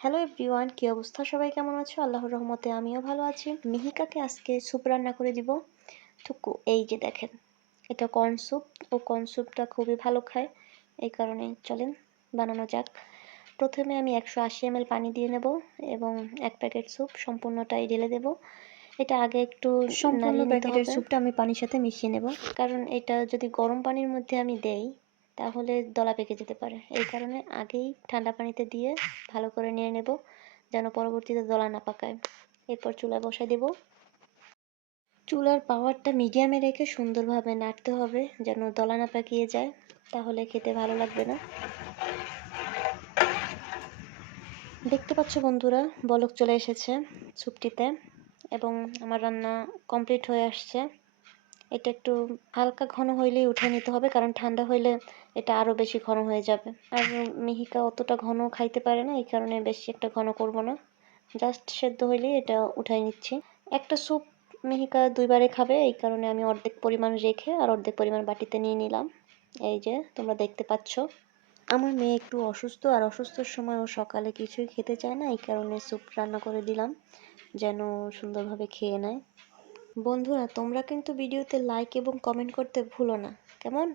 Hello everyone কি অবস্থা? সবাই কেমন আছো? আল্লাহর রহমতে আমিও ভালো আছি। মিহিকাকে আজকে স্যুপ রান্না করে দিব। থুকু এই যে দেখেন এটা কর্ন স্যুপ ও কর্ন স্যুপটা খুবই ভালো খায়। এই কারণে চলেন বানানো যাক। প্রথমে আমি একশো আশি এমএল পানি দিয়ে নেব এবং এক প্যাকেট স্যুপ সম্পূর্ণটাই ঢেলে দেব। এটা আগে একটু সম্পূর্ণ প্যাকেটের স্যুপটা আমি পানির সাথে মিশিয়ে নেব। কারণ এটা যদি গরম পানির মধ্যে আমি দেই তাহলে দলা পেকে যেতে পারে। এই কারণে আগেই ঠান্ডা পানিতে দিয়ে ভালো করে নিয়ে নেব, যেন পরবর্তীতে দলা না পাকায়। এরপর চুলায় বসাই দেব। চুলার পাওয়ারটা মিডিয়ামে রেখে সুন্দরভাবে নাড়তে হবে, যেন দলা না পাকিয়ে যায়, তাহলে খেতে ভালো লাগবে না। দেখতে পাচ্ছ বন্ধুরা, বলক চলে এসেছে স্যুপটিতে এবং আমার রান্না কমপ্লিট হয়ে আসছে। এটা একটু হালকা ঘন হইলেই উঠে নিতে হবে, কারণ ঠান্ডা হইলে এটা আরও বেশি ঘন হয়ে যাবে। আর মিহিকা অতটা ঘন খাইতে পারে না, এই কারণে বেশি একটা ঘন করব না। জাস্ট সেদ্ধ হইলেই এটা উঠাই নিচ্ছি। একটা স্যুপ মিহিকা দুইবারে খাবে, এই কারণে আমি অর্ধেক পরিমাণ রেখে আর অর্ধেক পরিমাণ বাটিতে নিয়ে নিলাম। এই যে, তোমরা দেখতে পাচ্ছ। আমার মেয়ে একটু অসুস্থ, আর অসুস্থর সময় ও সকালে কিছুই খেতে চায় না, এই কারণে স্যুপ রান্না করে দিলাম, যেন সুন্দরভাবে খেয়ে নেয়। বন্ধুরা তোমরা কিন্তু ভিডিওতে লাইক এবং কমেন্ট করতে ভুলো না। কেমন?